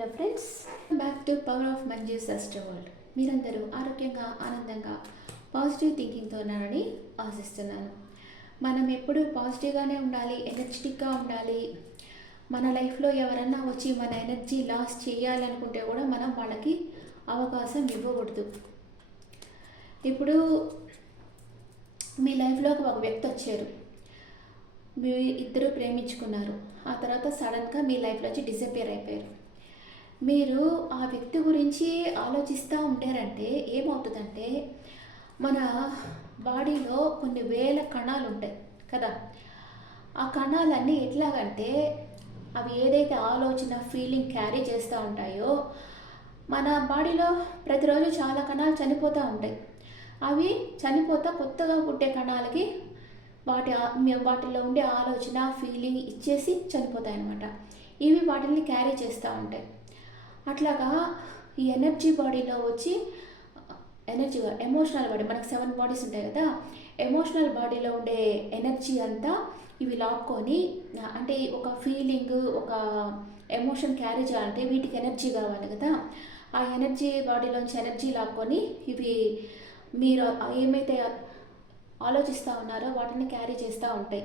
Hello friends, back to power of Manju's astro world. మీరందరూ ఆరోగ్యంగా, ఆనందంగా, పాజిటివ్ థింకింగ్తో ఉన్నారని ఆశిస్తున్నాను. మనం ఎప్పుడూ పాజిటివ్గానే ఉండాలి, ఎనర్జెటిక్గా ఉండాలి. మన లైఫ్లో ఎవరన్నా వచ్చి మన ఎనర్జీ లాస్ చేయాలనుకుంటే కూడా మనం వాళ్ళకి అవకాశం ఇవ్వకూడదు. ఇప్పుడు మీ లైఫ్లోకి ఒక వ్యక్తి వచ్చారు, మీ ఇద్దరు ప్రేమించుకున్నారు. ఆ తర్వాత సడన్గా మీ లైఫ్లోంచి డిసప్పియర్ అయిపోయారు. మీరు ఆ వ్యక్తి గురించి ఆలోచిస్తూ ఉంటారంటే ఏమవుతుందంటే, మన బాడీలో కొన్ని వేల కణాలు ఉంటాయి కదా. ఆ కణాలన్నీ ఎట్లాగంటే, అవి ఏదైతే ఆలోచన ఫీలింగ్ క్యారీ చేస్తూ ఉంటాయో, మన బాడీలో ప్రతిరోజు చాలా కణాలు చనిపోతూ ఉంటాయి. అవి చనిపోతా కొత్తగా పుట్టే కణాలకి వాటిలో ఉండే ఆలోచన ఫీలింగ్ ఇచ్చేసి చనిపోతాయి అన్నమాట. ఇవి వాటిని క్యారీ చేస్తూ ఉంటాయి. అట్లాగా ఈ ఎనర్జీ బాడీలో వచ్చి ఎనర్జీగా ఎమోషనల్ బాడీ, మనకు 7 బాడీస్ ఉంటాయి కదా. ఎమోషనల్ బాడీలో ఉండే ఎనర్జీ అంతా ఇవి లాక్కొని, అంటే ఒక ఫీలింగ్, ఒక ఎమోషన్ క్యారీ చేయాలంటే వీటికి ఎనర్జీ కావాలి కదా. ఆ ఎనర్జీ బాడీలోంచి ఎనర్జీ లాక్కొని ఇవి మీరు ఏమైతే ఆలోచిస్తూ ఉన్నారో వాటిని క్యారీ చేస్తూ ఉంటాయి.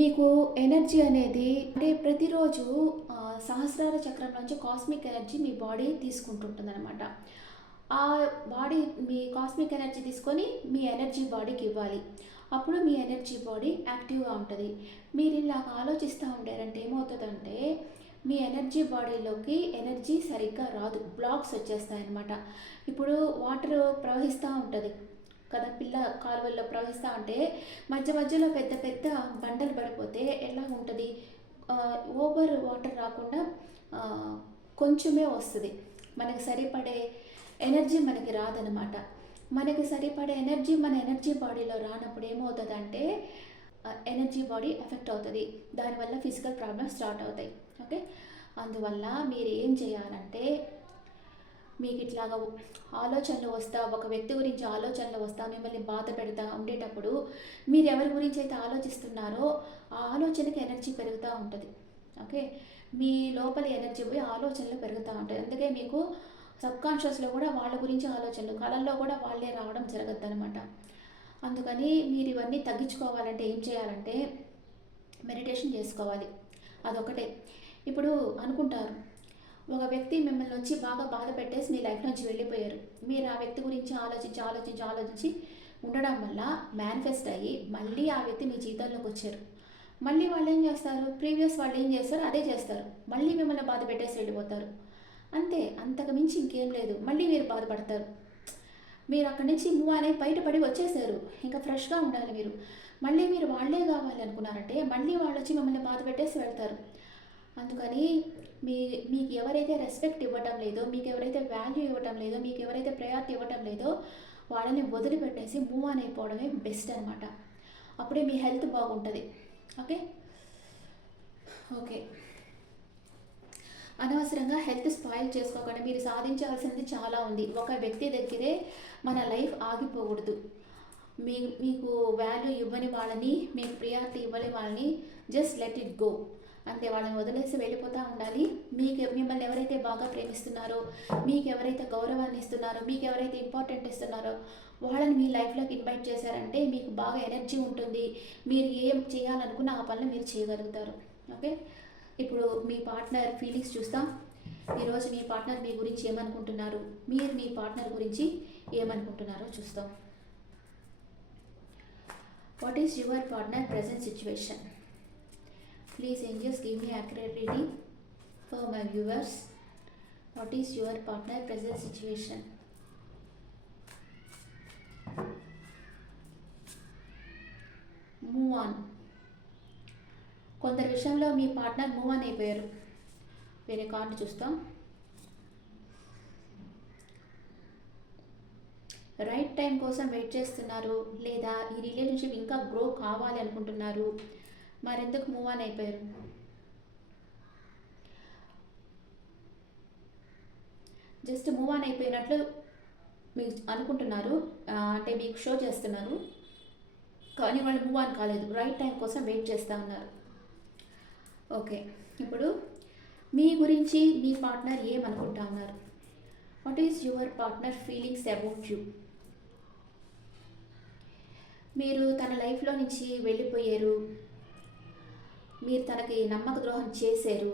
మీకు ఎనర్జీ అనేది అంటే ప్రతిరోజు సహస్రార చక్రం నుంచి కాస్మిక్ ఎనర్జీ మీ బాడీ తీసుకుంటుంటుంది అనమాట. ఆ బాడీ మీ కాస్మిక్ ఎనర్జీ తీసుకొని మీ ఎనర్జీ బాడీకి ఇవ్వాలి. అప్పుడు మీ ఎనర్జీ బాడీ యాక్టివ్గా ఉంటుంది. మీరు ఇలాగ ఆలోచిస్తూ ఉండారంటే ఏమవుతుందంటే, మీ ఎనర్జీ బాడీలోకి ఎనర్జీ సరిగ్గా రాదు, బ్లాక్స్ వచ్చేస్తాయన్నమాట. ఇప్పుడు వాటర్ ప్రవహిస్తూ ఉంటుంది కదా, పిల్ల కాలువల్లో ప్రవహిస్తూ ఉంటే మధ్య మధ్యలో పెద్ద పెద్ద బండలు పడిపోతే ఎలా ఉంటుంది, ఓవర్ వాటర్ రాకుండా కొంచెమే వస్తుంది. మనకి సరిపడే ఎనర్జీ మనకి రాదనమాట. మనకి సరిపడే ఎనర్జీ మన ఎనర్జీ బాడీలో రానప్పుడు ఏమవుతుందంటే ఎనర్జీ బాడీ ఎఫెక్ట్ అవుతుంది. దానివల్ల ఫిజికల్ ప్రాబ్లమ్స్ స్టార్ట్ అవుతాయి. ఓకే, అందువల్ల మీరు ఏం చేయాలంటే, మీకు ఇట్లాగా ఆలోచనలు వస్తా, ఒక వ్యక్తి గురించి ఆలోచనలు వస్తా, మిమ్మల్ని బాధ పెడతా ఉండేటప్పుడు మీరు ఎవరి గురించి అయితే ఆలోచిస్తున్నారో ఆ ఆలోచనకి ఎనర్జీ పెరుగుతూ ఉంటుంది. ఓకే, మీ లోపల ఎనర్జీ పోయి ఆలోచనలు పెరుగుతూ ఉంటాయి. అందుకే మీకు సబ్కాన్షియస్లో కూడా వాళ్ళ గురించి ఆలోచనలు, కళల్లో కూడా వాళ్ళే రావడం జరగద్దు అనమాట. అందుకని మీరు ఇవన్నీ తగ్గించుకోవాలంటే ఏం చేయాలంటే మెడిటేషన్ చేసుకోవాలి. అదొకటే. ఇప్పుడు అనుకుంటారు, ఒక వ్యక్తి మిమ్మల్ని వచ్చి బాగా బాధ పెట్టేసి మీ లైఫ్ నుంచి వెళ్ళిపోయారు. మీరు ఆ వ్యక్తి గురించి ఆలోచించి ఆలోచించి ఆలోచించి ఉండడం వల్ల మేనిఫెస్ట్ అయ్యి మళ్ళీ ఆ వ్యక్తి మీ జీవితంలోకి వచ్చారు. మళ్ళీ వాళ్ళు ఏం చేస్తారు, ప్రీవియస్ వాళ్ళు ఏం చేస్తారు అదే చేస్తారు. మళ్ళీ మిమ్మల్ని బాధ పెట్టేసి వెళ్ళిపోతారు. అంతే, అంతకు మించి ఇంకేం లేదు. మళ్ళీ మీరు బాధపడతారు. మీరు అక్కడి నుంచి మూవ్ అనేది బయటపడి వచ్చేసారు. ఇంకా ఫ్రెష్గా ఉండాలి మీరు. మళ్ళీ మీరు వాళ్ళే కావాలి అనుకున్నారంటే మళ్ళీ వాళ్ళు వచ్చి మిమ్మల్ని బాధ పెట్టేసి వెళ్తారు. అందుకని మీకు ఎవరైతే రెస్పెక్ట్ ఇవ్వటం లేదో, మీకు ఎవరైతే వాల్యూ ఇవ్వటం లేదో, మీకు ఎవరైతే ప్రయారిటీ ఇవ్వటం లేదో వాళ్ళని వదిలిపెట్టేసి మూవ్ ఆన్ అయిపోవడమే బెస్ట్ అనమాట. అప్పుడే మీ హెల్త్ బాగుంటుంది. ఓకే ఓకే అనవసరంగా హెల్త్ స్పాయిల్ చేసుకోకుండా మీరు సాధించాల్సింది చాలా ఉంది. ఒక వ్యక్తి దగ్గరే మన లైఫ్ ఆగిపోకూడదు. మీకు వాల్యూ ఇవ్వని వాళ్ళని, మీకు ప్రియారిటీ ఇవ్వని వాళ్ళని జస్ట్ లెట్ ఇట్ గో. అంతే, వాళ్ళని వదిలేసి వెళ్ళిపోతూ ఉండాలి. మిమ్మల్ని ఎవరైతే బాగా ప్రేమిస్తున్నారో, మీకు ఎవరైతే గౌరవాన్ని ఇస్తున్నారో, మీకు ఎవరైతే ఇంపార్టెంట్ ఇస్తున్నారో వాళ్ళని మీ లైఫ్లోకి ఇన్వైట్ చేశారంటే మీకు బాగా ఎనర్జీ ఉంటుంది. మీరు ఏం చేయాలనుకున్న ఆ పనులు మీరు చేయగలుగుతారు. ఓకే, ఇప్పుడు మీ పార్ట్నర్ ఫీలింగ్స్ చూస్తాం. ఈరోజు మీ పార్ట్నర్ మీ గురించి ఏమనుకుంటున్నారు, మీరు మీ పార్ట్నర్ గురించి ఏమనుకుంటున్నారో చూస్తాం. What is your partner present situation? Please angels give me accurate reading for my viewers. What is your partner present situation? Move on. కొందరి విషయంలో మీ పార్ట్నర్ మూవ్ ఆన్ అయిపోయారు. వేరే కార్డు చూస్తాం. రైట్ టైం కోసం వెయిట్ చేస్తున్నారు, లేదా ఈ రిలేషన్షిప్ ఇంకా గ్రో కావాలి అనుకుంటున్నారు. మరెందుకు మూవ్ ఆన్ అయిపోయారు? జస్ట్ మూవ్ ఆన్ అయిపోయినట్లు మీకు అనుకుంటున్నారు, అంటే మీకు షో చేస్తున్నారు. కానీ వాళ్ళు మూవ్ ఆన్ కాలేదు, రైట్ టైం కోసం వెయిట్ చేస్తూ ఉన్నారు. ఓకే, ఇప్పుడు మీ గురించి మీ పార్ట్నర్ ఏమనుకుంటా ఉన్నారు? What is your partner feelings about you? మీరు తన లైఫ్లో నుంచి వెళ్ళిపోయారు, మీరు తనకి నమ్మక ద్రోహం చేశారు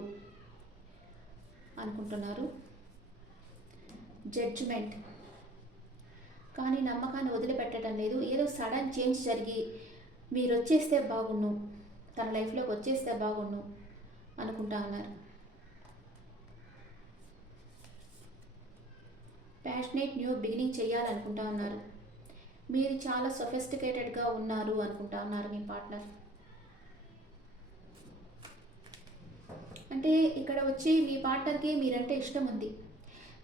అనుకుంటున్నారు. జడ్జిమెంట్. కానీ నమ్మకాన్ని వదిలిపెట్టడం లేదు. ఏదో సడన్ చేంజ్ జరిగి మీరు వచ్చేస్తే బాగుండు, తన లైఫ్లోకి వచ్చేస్తే బాగుండు అనుకుంటా ఉన్నారు. ప్యాషనేట్ న్యూ బిగినింగ్ చేయాలనుకుంటా ఉన్నారు. మీరు చాలా సొఫిస్టికేటెడ్గా ఉన్నారు అనుకుంటా ఉన్నారు మీ పార్ట్నర్. అంటే ఇక్కడ వచ్చి మీ పార్ట్నర్కి మీరంటే ఇష్టం ఉంది.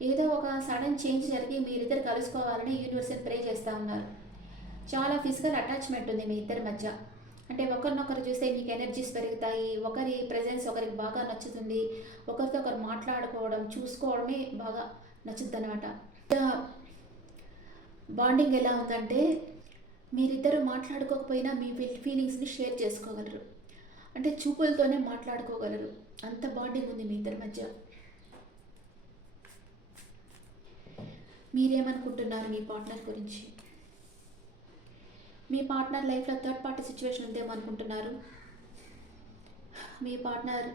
ఏదో ఒక సడన్ చేంజ్ జరిగి మీరిద్దరు కలుసుకోవాలని యూనివర్సల్ ప్రే చేస్తూ ఉన్నారు. చాలా ఫిజికల్ అటాచ్మెంట్ ఉంది మీ ఇద్దరి మధ్య. అంటే ఒకరినొకరు చూస్తే మీకు ఎనర్జీస్ పెరుగుతాయి, ఒకరి ప్రెజెన్స్ ఒకరికి బాగా నచ్చుతుంది, ఒకరితో ఒకరు మాట్లాడుకోవడం చూసుకోవడమే బాగా నచ్చుద్ది అనమాట. బాండింగ్ ఎలా ఉందంటే మీరిద్దరు మాట్లాడుకోకపోయినా మీ ఫీలింగ్స్ని షేర్ చేసుకోగలరు. అంటే చూపులతోనే మాట్లాడుకోగలరు, అంత బాండింగ్ ఉంది మీ ఇద్దరి మధ్య. మీరేమనుకుంటున్నారు మీ పార్ట్నర్ గురించి? మీ పార్ట్నర్ లైఫ్లో థర్డ్ పార్టీ సిచ్యువేషన్ ఉందేమో అనుకుంటున్నారు. మీ పార్ట్నర్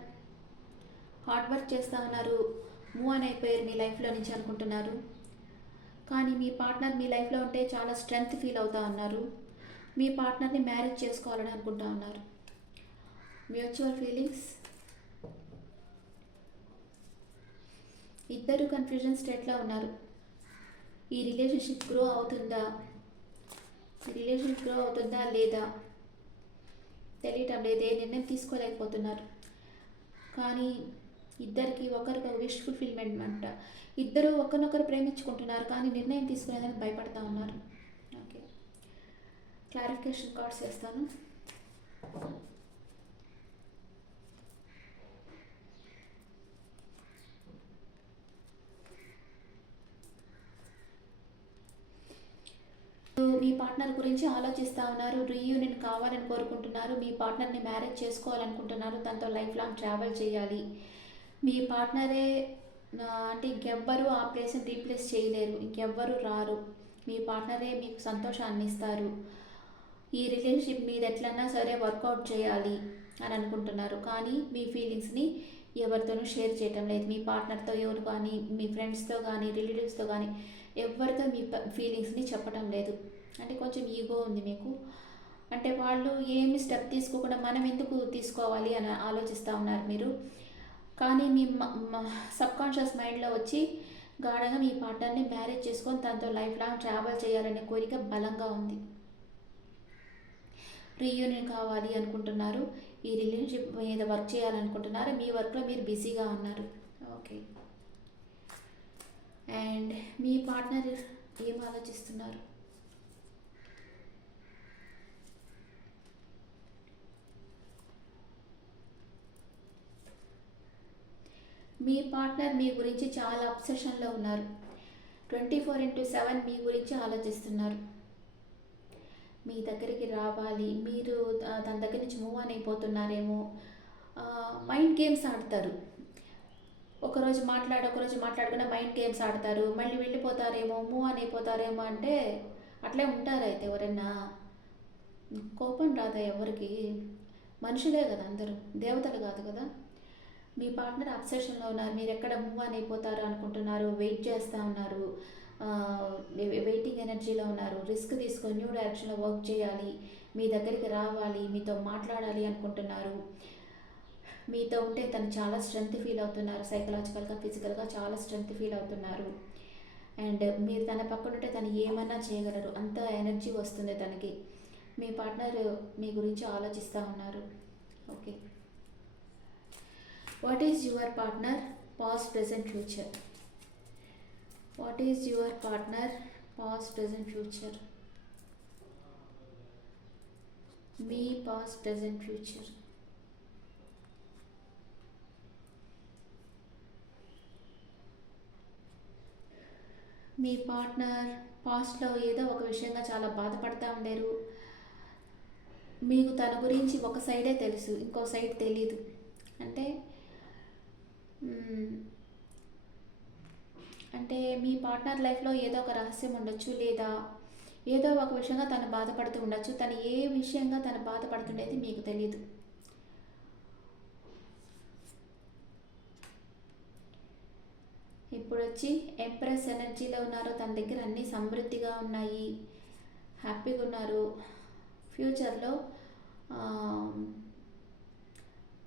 హార్డ్ వర్క్ చేస్తూ ఉన్నారు, మూవ్ ఆన్ అయిపోయారు మీ లైఫ్లో నుంచి అనుకుంటున్నారు. కానీ మీ పార్ట్నర్ మీ లైఫ్లో ఉంటే చాలా స్ట్రెంగ్త్ ఫీల్ అవుతూ ఉన్నారు. మీ పార్ట్నర్ని మ్యారేజ్ చేసుకోవాలని అనుకుంటా ఉన్నారు. Mutual feelings. ఇద్దరు కన్ఫ్యూజన్ స్టేట్లో ఉన్నారు. ఈ రిలేషన్షిప్ గ్రో అవుతుందా లేదా తెలియటం లేదు. ఏ నిర్ణయం తీసుకోలేకపోతున్నారు. కానీ ఇద్దరికి ఒకరికి విష్ ఫుల్ఫిల్మెంట్ అంట. ఇద్దరు ఒకరినొకరు ప్రేమించుకుంటున్నారు, కానీ నిర్ణయం తీసుకునేదానికి భయపడతా ఉన్నారు. ఓకే, క్లారిఫికేషన్ కార్డ్స్ వేస్తాను. మీ పార్ట్నర్ గురించి ఆలోచిస్తూ ఉన్నారు. రీయూనియన్ కావాలని కోరుకుంటున్నారు. మీ పార్ట్నర్ని మ్యారేజ్ చేసుకోవాలనుకుంటున్నారు. తనతో లైఫ్ లాంగ్ ట్రావెల్ చేయాలి. మీ పార్ట్నరే అంటే ఇంకెవ్వరూ ఆ ప్లేస్ని రీప్లేస్ చేయలేరు, ఇంకెవ్వరూ రారు. మీ పార్ట్నరే మీకు సంతోషాన్ని ఇస్తారు. ఈ రిలేషన్షిప్ మీద ఎట్లన్నా సరే వర్కౌట్ చేయాలి అని అనుకుంటున్నారు. కానీ మీ ఫీలింగ్స్ని ఎవరితోనూ షేర్ చేయటం లేదు. మీ పార్ట్నర్తో ఎవరు కానీ, మీ ఫ్రెండ్స్తో కానీ, రిలేటివ్స్తో కానీ ఎవరితో మీ ఫీలింగ్స్ని చెప్పటం లేదు. అంటే కొంచెం ఈగో ఉంది మీకు. అంటే వాళ్ళు ఏమి స్టెప్ తీసుకోకుండా మనం ఎందుకు తీసుకోవాలి అని ఆలోచిస్తూ ఉన్నారు మీరు. కానీ మీ సబ్కాన్షియస్ మైండ్లో వచ్చి గాఢంగా మీ పార్ట్నర్ని మ్యారేజ్ చేసుకొని తనతో లైఫ్ లాంగ్ ట్రావెల్ చేయాలనే కోరిక బలంగా ఉంది. రీయూనియన్ కావాలి అనుకుంటున్నారు. ఈ రిలేషన్షిప్ మీద వర్క్ చేయాలనుకుంటున్నారు. మీ వర్క్లో మీరు బిజీగా ఉన్నారు. ఓకే, అండ్ మీ పార్ట్నర్ ఏం ఆలోచిస్తున్నారు? మీ పార్ట్నర్ మీ గురించి చాలా అబ్సెషన్లో ఉన్నారు. 24/7 మీ గురించి ఆలోచిస్తున్నారు. మీ దగ్గరికి రావాలి, మీరు తన దగ్గర నుంచి మూవ్ ఆన్ అయిపోతున్నారేమో. మైండ్ గేమ్స్ ఆడతారు. ఒకరోజు మాట్లాడకుండా మైండ్ గేమ్స్ ఆడతారు. మళ్ళీ వెళ్ళిపోతారేమో, మూవ్ ఆన్ అయిపోతారేమో అంటే అట్లే ఉంటారు. అయితే ఎవరైనా కోపం రాదా ఎవరికి? మనుషులే కదా అందరూ, దేవతలు కాదు కదా. మీ పార్ట్నర్ అబ్సెషన్లో ఉన్నారు. మీరు ఎక్కడ మూవ్ ఆన్ అయిపోతారు అనుకుంటున్నారు. వెయిట్ చేస్తూ ఉన్నారు, వెయిటింగ్ ఎనర్జీలో ఉన్నారు. రిస్క్ తీసుకొని న్యూ డైరెక్షన్లో వర్క్ చేయాలి, మీ దగ్గరికి రావాలి, మీతో మాట్లాడాలి అనుకుంటున్నారు. మీతో ఉంటే తను చాలా స్ట్రెంగ్త్ ఫీల్ అవుతున్నారు. సైకలాజికల్గా, ఫిజికల్గా చాలా స్ట్రెంగ్త్ ఫీల్ అవుతున్నారు. అండ్ మీరు తన పక్కన ఉంటే తను ఏమన్నా చేయగలరు, అంత ఎనర్జీ వస్తుంది తనకి. మీ పార్ట్నర్ మీ గురించి ఆలోచిస్తూ ఉన్నారు. Okay, what is your partner past, present, future? What is your partner past, present, future? Me past, present, future. Me partner పాస్ట్లో ఏదో ఒక విషయంగా చాలా బాధపడతా ఉండేరు. మీకు తన గురించి ఒక సైడే తెలుసు, ఇంకో సైడ్ తెలీదు. అంటే అంటే మీ పార్ట్నర్ లైఫ్లో ఏదో ఒక రహస్యం ఉండొచ్చు, లేదా ఏదో ఒక విషయంగా తను బాధపడుతూ ఉండొచ్చు. తను ఏ విషయంగా తను బాధపడుతుండేది మీకు తెలియదు. ఇప్పుడు వచ్చి ఎంప్రెస్ ఎనర్జీలో ఉన్నారు. తన దగ్గర అన్నీ సమృద్ధిగా ఉన్నాయి, హ్యాపీగా ఉన్నారు. ఫ్యూచర్లో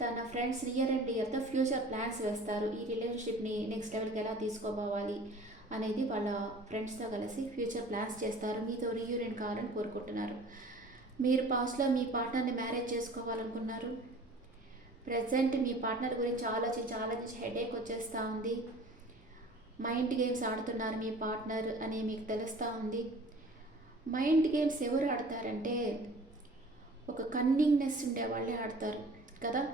తన ఫ్రెండ్స్ నియర్ అండ్ డియర్తో ఫ్యూచర్ ప్లాన్స్ వేస్తారు. ఈ రిలేషన్షిప్ని నెక్స్ట్ లెవెల్కి ఎలా తీసుకోపోవాలి అనేది వాళ్ళ ఫ్రెండ్స్తో కలిసి ఫ్యూచర్ ప్లాన్స్ చేస్తారు. మీతో రీయూనియన్ కావాలని కోరుకుంటున్నారు. మీరు పాస్ట్లో మీ పార్ట్నర్ని మ్యారేజ్ చేసుకోవాలనుకున్నారు. ప్రజెంట్ మీ పార్ట్నర్ గురించి ఆలోచించి హెడేక్ వచ్చేస్తూ ఉంది. మైండ్ గేమ్స్ ఆడుతున్నారు మీ పార్ట్నర్ అని మీకు తెలుస్తూ ఉంది. మైండ్ గేమ్స్ ఎవరు ఆడతారంటే ఒక కన్నింగ్నెస్ ఉండే వాళ్ళే ఆడతారు కదా.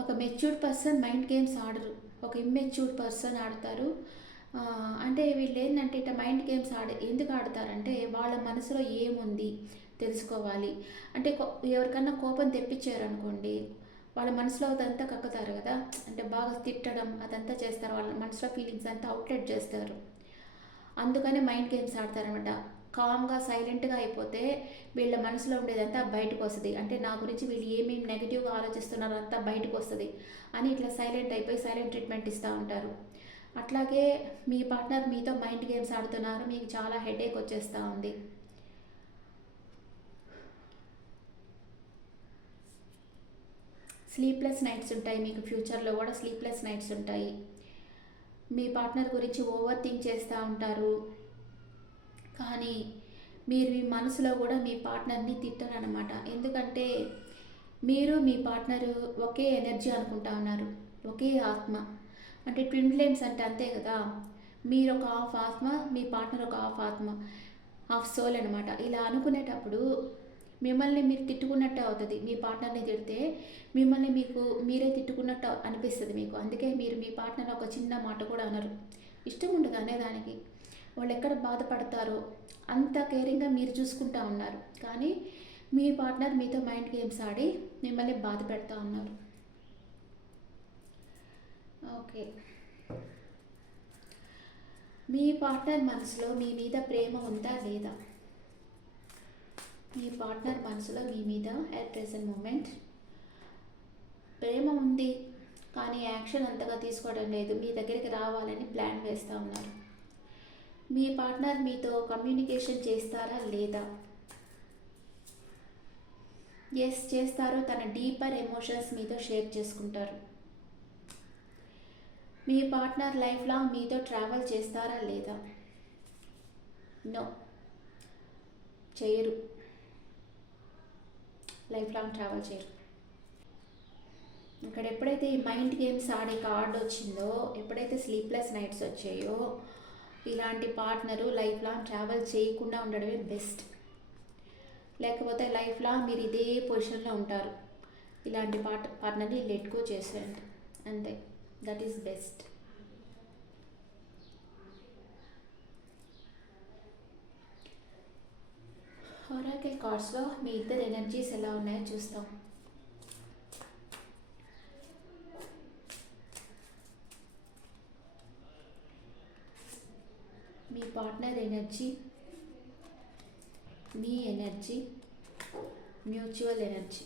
ఒక మెచ్యూర్డ్ పర్సన్ మైండ్ గేమ్స్ ఆడరు, ఒక ఇమ్మెచ్యూర్డ్ పర్సన్ ఆడతారు. అంటే వీళ్ళు ఏంటంటే ఇట్లా మైండ్ గేమ్స్ ఎందుకు ఆడతారంటే వాళ్ళ మనసులో ఏముంది తెలుసుకోవాలి. అంటే ఎవరికన్నా కోపం తెప్పించారనుకోండి, వాళ్ళ మనసులో అదంతా కక్కుతారు కదా, అంటే బాగా తిట్టడం అదంతా చేస్తారు. వాళ్ళ మనసులో ఫీలింగ్స్ అంతా అవుట్లెట్ చేస్తారు. అందుకని మైండ్ గేమ్స్ ఆడతారనమాట. కామ్గా సైలెంట్గా అయిపోతే వీళ్ళ మనసులో ఉండేదంతా బయటకు వస్తుంది. అంటే నా గురించి వీళ్ళు ఏమేమి నెగిటివ్గా ఆలోచిస్తున్నారో అంతా బయటకు వస్తుంది అని ఇట్లా సైలెంట్ అయిపోయి సైలెంట్ ట్రీట్మెంట్ ఇస్తూ ఉంటారు. అట్లాగే మీ పార్ట్నర్ మీతో మైండ్ గేమ్స్ ఆడుతున్నారు, మీకు చాలా హెడేక్ వచ్చేస్తూ ఉంది. స్లీప్లెస్ నైట్స్ ఉంటాయి మీకు, ఫ్యూచర్లో కూడా స్లీప్లెస్ నైట్స్ ఉంటాయి. మీ పార్ట్నర్ గురించి ఓవర్ థింక్ చేస్తూ ఉంటారు. కానీ మీరు మీ మనసులో కూడా మీ పార్ట్నర్ని తిట్టరనమాట. ఎందుకంటే మీరు మీ పార్ట్నరు ఒకే ఎనర్జీ అనుకుంటా ఉన్నారు, ఒకే ఆత్మ. అంటే ట్విన్ ఫ్లేమ్స్ అంటే అంతే కదా. మీరు ఒక హాఫ్ ఆత్మ, మీ పార్ట్నర్ ఒక హాఫ్ ఆత్మ, హాఫ్ సోల్ అనమాట. ఇలా అనుకునేటప్పుడు మిమ్మల్ని మీరు తిట్టుకున్నట్టే అవుతుంది. మీ పార్ట్నర్ని తిడితే మిమ్మల్ని మీరే తిట్టుకున్నట్టు అనిపిస్తుంది మీకు. అందుకే మీరు మీ పార్ట్నర్ ఒక చిన్న మాట కూడా అనరు, ఇష్టం ఉండదు అనేదానికి. వాళ్ళు ఎక్కడ బాధపడతారో అంత కేరింగ్గా మీరు చూసుకుంటూ ఉన్నారు. కానీ మీ పార్ట్నర్ మీతో మైండ్ గేమ్స్ ఆడి మిమ్మల్ని బాధ పెడతా ఉన్నారు. ఓకే, మీ పార్ట్నర్ మనసులో మీ మీద ప్రేమ ఉందా లేదా? మీ పార్ట్నర్ మనసులో మీ మీద అట్ ప్రెజెంట్ మూమెంట్ ప్రేమ ఉంది, కానీ యాక్షన్ అంతగా తీసుకోవడం లేదు. మీ దగ్గరికి రావాలని ప్లాన్ వేస్తూ ఉన్నారు. మీ పార్ట్నర్ మీతో కమ్యూనికేషన్ చేస్తారా లేదా? ఎస్ చేస్తారు. తన డీపర్ ఎమోషన్స్ మీతో షేర్ చేసుకుంటారు. మీ పార్ట్నర్ లైఫ్ లాంగ్ మీతో ట్రావెల్ చేస్తారా లేదా? నో, చేయరు. లైఫ్ లాంగ్ ట్రావెల్ చేయరు. ఇక్కడ ఎప్పుడైతే ఈ మైండ్ గేమ్స్ ఆడే కార్డ్ వచ్చిందో, ఎప్పుడైతే స్లీప్లెస్ నైట్స్ వచ్చాయో, ఇలాంటి పార్ట్నరు లైఫ్ లాంగ్ ట్రావెల్ చేయకుండా ఉండడమే బెస్ట్. లేకపోతే లైఫ్ లాంగ్ మీరు ఇదే పొజిషన్లో ఉంటారు. ఇలాంటి పార్ట్నర్ని లెట్ గో చేసేయండి అంతే. That is best. ఒరాకిల్ కార్డ్స్లో మీ ఇద్దరు ఎనర్జీస్ ఎలా ఉన్నాయో చూస్తాం. మీ పార్ట్నర్ ఎనర్జీ, మీ ఎనర్జీ, మ్యూచువల్ ఎనర్జీ.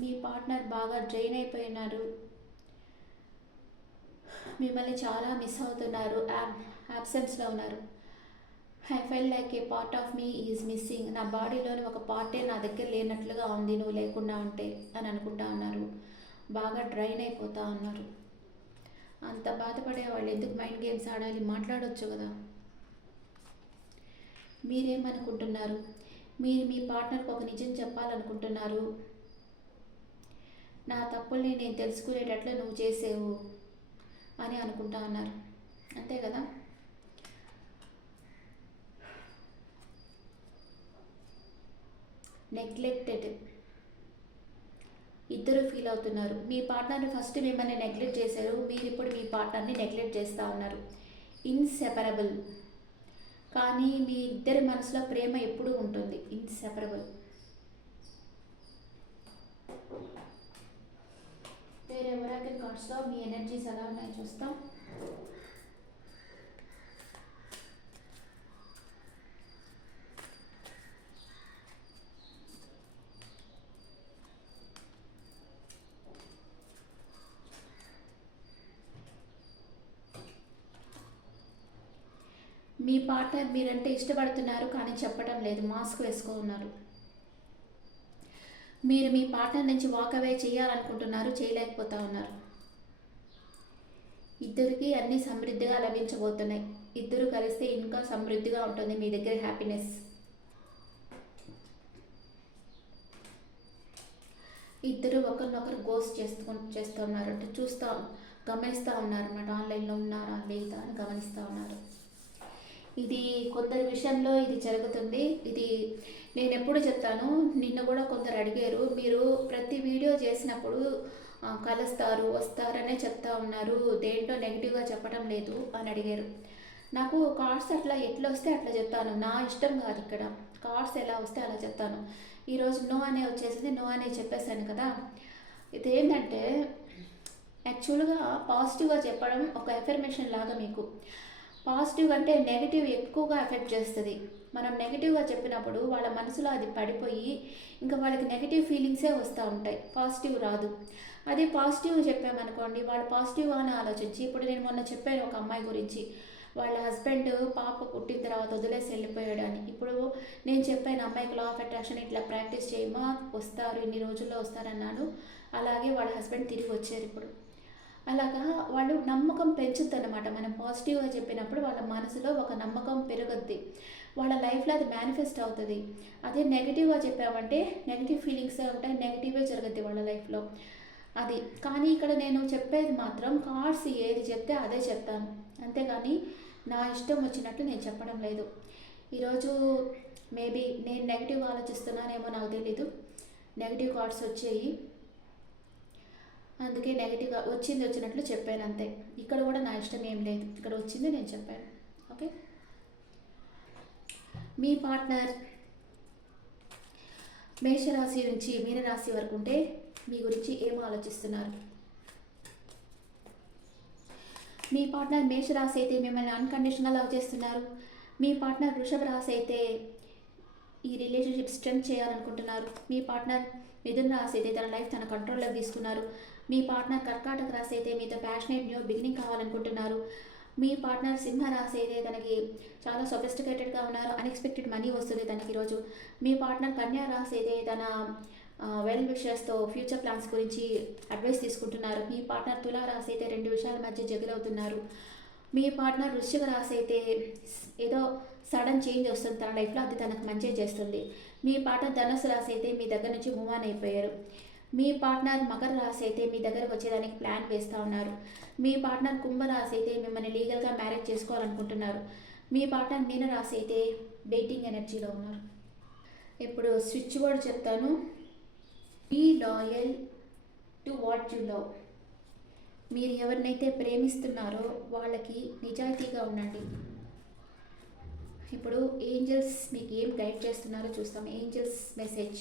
మీ పార్ట్నర్ బాగా డ్రైన్ అయిపోయినారు, మిమ్మల్ని చాలా మిస్ అవుతున్నారు, యాబ్సెన్స్లో ఉన్నారు. I fell like a part of me is missing. నా బాడీలోని ఒక పార్టే నా దగ్గర లేనట్లుగా ఉంది నువ్వు లేకుండా ఉంటే అని అనుకుంటా ఉన్నారు. బాగా డ్రైన్ అయిపోతూ ఉన్నారు. అంత బాధపడే వాళ్ళు ఎందుకు మైండ్ గేమ్స్ ఆడాలి? మాట్లాడవచ్చు కదా. మీరేమనుకుంటున్నారు? మీరు మీ పార్ట్నర్కి ఒక నిజం చెప్పాలనుకుంటున్నారు. నా తప్పుల్ని నేను తెలుసుకునేటట్లు నువ్వు చేసేవు అని అనుకుంటా ఉన్నారు, అంతే కదా. నెగ్లెక్టెడ్ ఇద్దరు ఫీల్ అవుతున్నారు. మీ పార్ట్నర్ని ఫస్ట్ మిమ్మల్ని నెగ్లెక్ట్ చేశారు, మీరు ఇప్పుడు మీ పార్ట్నర్ని నెగ్లెక్ట్ చేస్తూ ఉన్నారు. ఇన్సెపరబుల్. కానీ మీ ఇద్దరి మనసులో ప్రేమ ఎప్పుడూ ఉంటుంది. ఇన్సెపరబుల్. కార్డ్స్లో మీ ఎనర్జీస్ ఎలా ఉన్నాయో చూస్తాం. మీ పార్ట్నర్ మీరంటే ఇష్టపడుతున్నారు కానీ చెప్పడం లేదు, మాస్క్ వేసుకున్నారు. మీరు మీ పార్ట్నర్ నుంచి వాక్ అవే చేయాలనుకుంటున్నారు, చేయలేకపోతా ఉన్నారు. ఇద్దరికి అన్నీ సమృద్ధిగా లభించబోతున్నాయి. ఇద్దరు కలిస్తే ఇంకా సమృద్ధిగా ఉంటుంది మీ దగ్గర హ్యాపీనెస్. ఇద్దరు ఒకరినొకరు గోస్ట్ చేస్తూ ఉన్నారు అంటే గమనిస్తూ ఉన్నారన్నమాట. ఆన్లైన్లో ఉన్నారా లేదా అని గమనిస్తూ ఉన్నారు. ఇది కొందరి విషయంలో ఇది జరుగుతుంది. ఇది నేను ఎప్పుడు చెప్తాను, నిన్న కూడా కొందరు అడిగారు, మీరు ప్రతి వీడియో చేసినప్పుడు కలుస్తారు వస్తారనే చెప్తా ఉన్నారు, దేంట్లో నెగిటివ్గా చెప్పడం లేదు అని అడిగారు. నాకు కార్డ్స్ ఎట్లా వస్తే అట్లా చెప్తాను, నా ఇష్టం కాదు. ఇక్కడ కార్డ్స్ ఎలా వస్తే అలా చెప్తాను. ఈరోజు నో అనే వచ్చేసింది, నో అనే చెప్పేశాను కదా. ఇదేంటంటే యాక్చువల్గా పాజిటివ్గా చెప్పడం ఒక ఎఫర్మేషన్ లాగా. మీకు పాజిటివ్ అంటే నెగిటివ్ ఎక్కువగా ఎఫెక్ట్ చేస్తుంది. మనం నెగిటివ్గా చెప్పినప్పుడు వాళ్ళ మనసులో అది పడిపోయి ఇంకా వాళ్ళకి నెగిటివ్ ఫీలింగ్సే వస్తూ ఉంటాయి, పాజిటివ్ రాదు. అదే పాజిటివ్ చెప్పామనుకోండి, వాళ్ళు పాజిటివ్ అని ఆలోచించి, ఇప్పుడు నేను మొన్న చెప్పాను ఒక అమ్మాయి గురించి, వాళ్ళ హస్బెండ్ పాప పుట్టిన తర్వాత వదిలేసి వెళ్ళిపోయాడు అని. ఇప్పుడు నేను చెప్పాను అమ్మాయికి లా ఆఫ్ అట్రాక్షన్ ఇట్లా ప్రాక్టీస్ చేయమా, వస్తారు ఇన్ని రోజుల్లో వస్తారన్నాను. అలాగే వాళ్ళ హస్బెండ్ తిరిగి వచ్చారు ఇప్పుడు. అలాగా వాళ్ళు నమ్మకం పెంచుద్ది అనమాట. మనం పాజిటివ్గా చెప్పినప్పుడు వాళ్ళ మనసులో ఒక నమ్మకం పెరుగుద్ది, వాళ్ళ లైఫ్లో అది మేనిఫెస్ట్ అవుతుంది. అదే నెగిటివ్గా చెప్పామంటే నెగిటివ్ ఫీలింగ్సే ఉంటాయి, నెగిటివే జరుగుద్ది వాళ్ళ లైఫ్లో అది. కానీ ఇక్కడ నేను చెప్పేది మాత్రం కార్డ్స్ ఏది చెప్తే అదే చెప్తాను, అంతేగాని నా ఇష్టం వచ్చినట్టు నేను చెప్పడం లేదు. ఈరోజు మేబీ నేను నెగిటివ్ ఆలోచిస్తున్నానేమో నాకు తెలీదు, నెగిటివ్ కార్డ్స్ వచ్చాయి, అందుకే నెగిటివ్గా వచ్చినట్లు చెప్పాను అంతే. ఇక్కడ కూడా నా ఇష్టం ఏం లేదు, ఇక్కడ వచ్చింది నేను చెప్పాను. ఓకే, మీ పార్ట్నర్ మేషరాశి నుంచి మీనరాశి వరకు ఉంటే మీ గురించి ఏం ఆలోచిస్తున్నారు? మీ పార్ట్నర్ మేషరాశి అయితే మిమ్మల్ని అన్కండిషనల్ లవ్ చేస్తున్నారు. మీ పార్ట్నర్ వృషభ రాశి అయితే ఈ రిలేషన్షిప్ స్ట్రెంత్ చేయాలనుకుంటున్నారు. మీ పార్ట్నర్ మిథున రాశి అయితే తన లైఫ్ తన కంట్రోల్లోకి తీసుకున్నారు. మీ పార్ట్నర్ కర్కాటక రాశి అయితే మీతో ప్యాషనేట్ న్యూ బిగినింగ్ కావాలనుకుంటున్నారు. మీ పార్ట్నర్ సింహ రాశి అయితే తనకి చాలా సొఫిస్టికేటెడ్గా ఉన్నారు, అన్ఎక్స్పెక్టెడ్ మనీ వస్తుంది తనకి ఈరోజు. మీ పార్ట్నర్ కన్యా రాశి అయితే తన వెల్ విషర్స్తో ఫ్యూచర్ ప్లాన్స్ గురించి అడ్వైస్ తీసుకుంటున్నారు. మీ పార్ట్నర్ తులా రాశి అయితే రెండు విషయాల మధ్య జగిలవుతున్నారు. మీ పార్ట్నర్ వృశ్చిక రాశి అయితే ఏదో సడన్ చేంజ్ వస్తుంది తన లైఫ్లో, అది తనకు మంచి చేస్తుంది. మీ పార్ట్నర్ ధనుసు రాశి అయితే మీ దగ్గర నుంచి మూవ్ ఆన్ అయిపోయారు. మీ పార్ట్నర్ మకర రాశి అయితే మీ దగ్గరకు వచ్చేదానికి ప్లాన్ వేస్తూ ఉన్నారు. మీ పార్ట్నర్ కుంభరాశి అయితే మిమ్మల్ని లీగల్గా మ్యారేజ్ చేసుకోవాలనుకుంటున్నారు. మీ పార్ట్నర్ మీన రాశి అయితే వెయిటింగ్ ఎనర్జీలో ఉన్నారు. ఇప్పుడు స్విచ్ వర్డ్ చెప్తాను, be loyal to what you love. మీరు ఎవరినైతే ప్రేమిస్తున్నారో వాళ్ళకి నిజాయితీగా ఉండండి. ఇప్పుడు ఏంజల్స్ మీకు ఏం గైడ్ చేస్తున్నారో చూస్తాం. Angels message,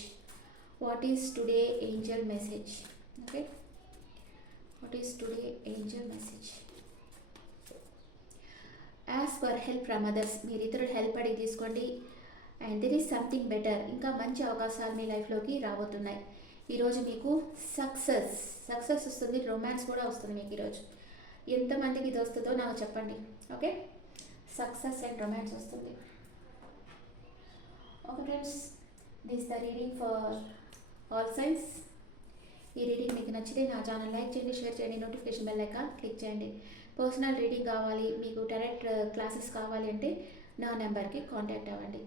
what is today Angel message? Okay, what is today Angel message? As for help from others, మీరు ఇతరుల హెల్ప్ అడిగి తీసుకోండి. And there is something better, ఇంకా మంచి అవకాశాలు మీ లైఫ్లోకి రాబోతున్నాయి. ఈరోజు మీకు సక్సెస్ వస్తుంది, రొమాన్స్ కూడా వస్తుంది మీకు ఈరోజు. ఎంతమందికి ఇది వస్తుందో నాకు చెప్పండి. ఓకే, సక్సెస్ అండ్ రొమాన్స్ వస్తుంది. Okay friends, this the reading for all science. ఈ రీడింగ్ మీకు నచ్చితే నా ఛానల్ లైక్ చేయండి, షేర్ చేయండి, నోటిఫికేషన్ బెల్ ఐకాన్ క్లిక్ చేయండి. పర్సనల్ రీడింగ్ కావాలి, మీకు డైరెక్ట్ క్లాసెస్ కావాలి అంటే నా నెంబర్కి కాంటాక్ట్ అవ్వండి.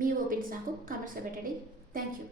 మీ ఓపిన్స్ నాకు కామెంట్స్లో పెట్టండి. Thank you.